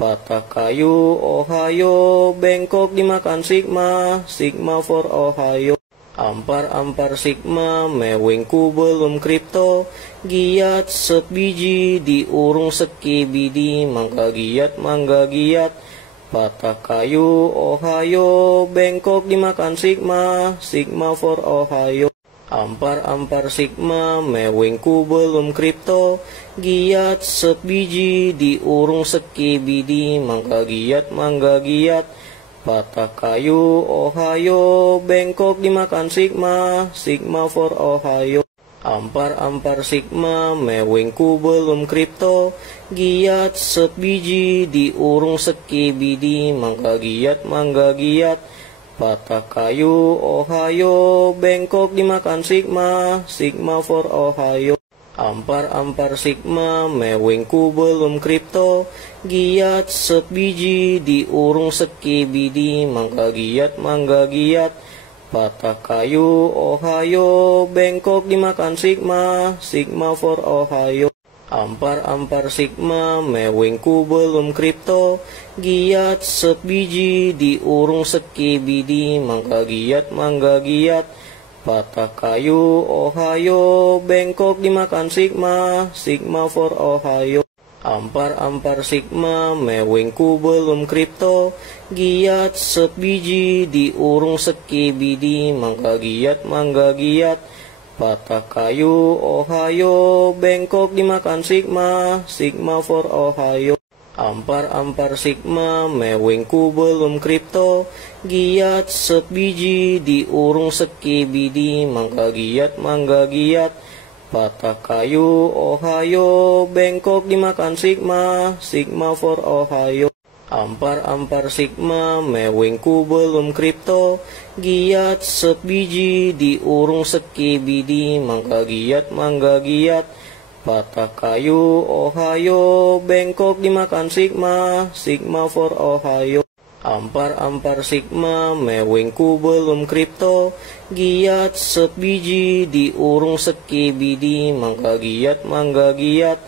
patah kayu ohayo bengkok dimakan sigma for ohayo. Ampar sigma, mewing kubel kripto, giat sebiji, diurung sekibidi, mangga giat, patah kayu, ohayo, bengkok dimakan sigma, sigma for ohayo. Ampar sigma, mewing kubel kripto, giat sebiji, diurung sekibidi, mangga giat, patah kayu, ohayo, bengkok dimakan sigma, sigma for ohayo. Ampar sigma, mewing kubel kripto, giat sebiji, diurung sekibidi, mangga giat, patah kayu, ohayo, bengkok dimakan sigma, sigma for ohayo. Ampar sigma, mewing kubel kripto, giat sebiji, diurung sekibidi, mangga giat, patah kayu, ohayo, bengkok dimakan sigma, sigma for ohayo. Ampar sigma, mewing kubel kripto, giat sebiji, diurung sekibidi, mangga giat, patah kayu, ohayo, bengkok dimakan sigma, sigma for ohayo. Ampar sigma, mewing kubel kripto, giat sebiji, diurung sekibidi, mangga giat, patah kayu, ohayo, bengkok dimakan sigma, sigma for ohayo. Ampar sigma, mewing kubel kripto, giat sebiji, diurung sekibidi, mangga giat, patah kayu, ohayo, bengkok dimakan sigma, sigma for ohayo. Ampar sigma, mewing kubel kripto, giat sebiji, diurung sekibidi, mangga giat, patah kayu, ohayo, bengkok dimakan sigma, sigma for ohayo. Ampar sigma, mewing kubel kripto, giat sebiji, diurung sekibidi, mangga giat,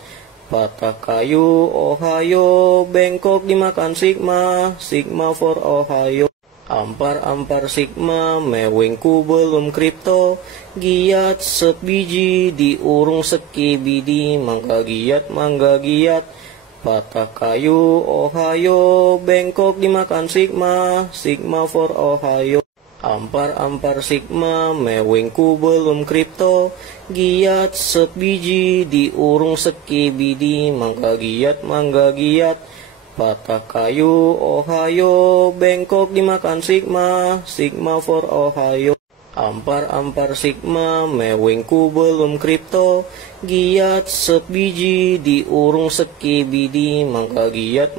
patah kayu, ohayo, bengkok dimakan sigma, sigma for ohayo. Ampar sigma, mewing kubel kripto, giat sebiji, diurung sekibidi, mangga giat, patah kayu, ohayo, bengkok dimakan sigma, sigma for ohayo. Ampar sigma, mewing kubel kripto, giat sebiji, diurung sekibidi, mangga giat, patah kayu, ohayo, bengkok dimakan sigma, sigma for ohayo. Ampar sigma, mewing kubel kripto, giat sebiji, diurung sekibidi, mangga giat,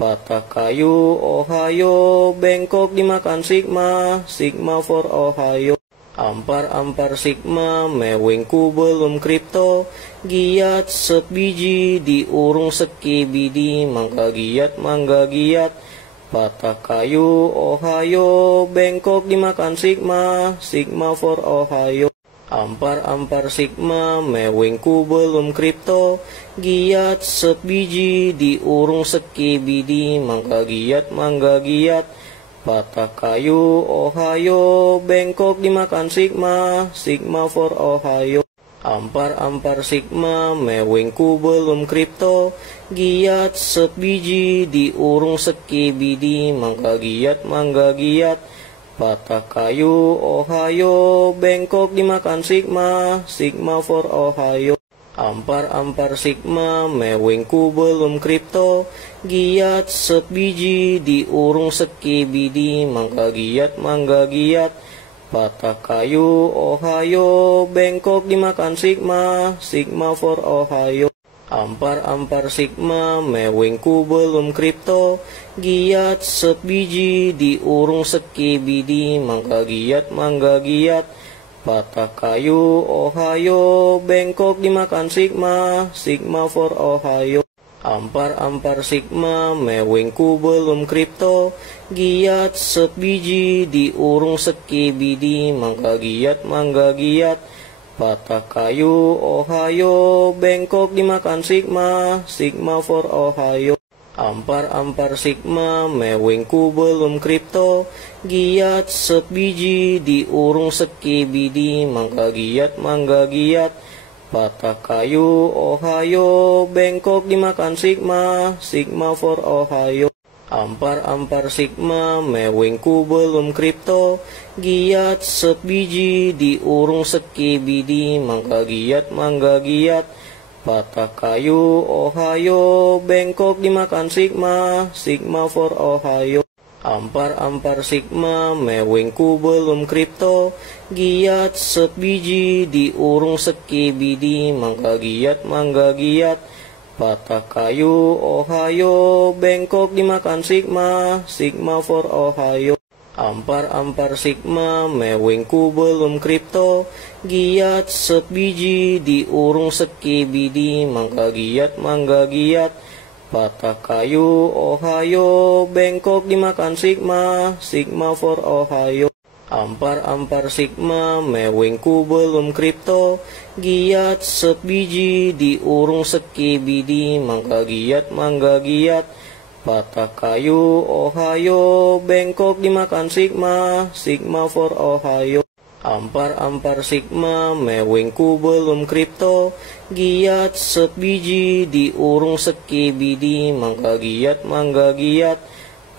patah kayu, ohayo, bengkok dimakan sigma, sigma for ohayo. Ampar sigma, mewing kubel kripto, giat sebiji, diurung sekibidi, mangga giat, patah kayu, ohayo, bengkok dimakan sigma, sigma for ohayo. Ampar sigma, mewing kubel kripto, giat sebiji, diurung sekibidi, mangga giat, patah kayu, ohayo, bengkok dimakan sigma, sigma for ohayo. Ampar sigma, mewing kubel kripto, giat sebiji, diurung sekibidi, mangga giat, patah kayu, ohayo, bengkok dimakan sigma, sigma for ohayo. Ampar sigma, mewing kubel kripto, giat sebiji, diurung sekibidi, mangga giat, patah kayu, ohayo, bengkok dimakan sigma, sigma for ohayo. Ampar sigma, mewing kubel kripto, giat sebiji, diurung sekibidi, mangga giat, patah kayu, ohayo, bengkok dimakan sigma, sigma for ohayo. Ampar sigma, mewing kubel kripto, giat sebiji, diurung sekibidi, mangga giat, patah kayu, ohayo, bengkok dimakan sigma, sigma for ohayo. Ampar sigma, mewing kubel kripto, giat sebiji, diurung sekibidi, mangga giat, patah kayu, ohayo, bengkok dimakan sigma, sigma for ohayo. Ampar sigma, mewing kubel kripto, giat sebiji, diurung sekibidi, mangga giat, patah kayu, ohayo, bengkok dimakan sigma, sigma for ohayo. Ampar sigma, mewing kubel kripto, giat sebiji, diurung sekibidi, mangga giat, patah kayu, ohayo, bengkok dimakan sigma, sigma for ohayo. Ampar sigma, mewing kubel kripto, giat sebiji, diurung sekibidi, mangga giat, patah kayu, ohayo, bengkok dimakan sigma, sigma for ohayo. Ampar sigma, mewing kubel kripto, giat sebiji, diurung sekibidi, mangga giat, patah kayu, ohayo, bengkok dimakan sigma, sigma for ohayo. Ampar sigma, mewing kubel kripto, giat sebiji, diurung sekibidi, mangga giat,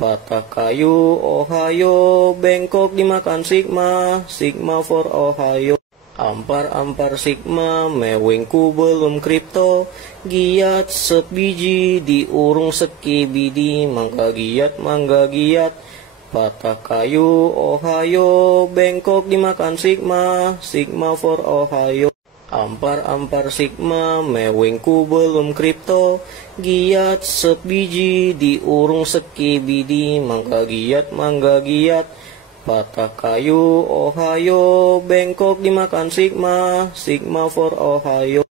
patah kayu, ohayo, bengkok dimakan sigma, sigma for ohayo. Ampar sigma, mewing kubel kripto, giat sebiji, diurung sekibidi, mangga giat, patah kayu, ohayo, bengkok dimakan sigma, sigma for ohayo. Ampar sigma, mewing kubel kripto, giat sebiji, diurung sekibidi, mangga giat, patah kayu, ohayo, bengkok dimakan sigma, sigma for ohayo.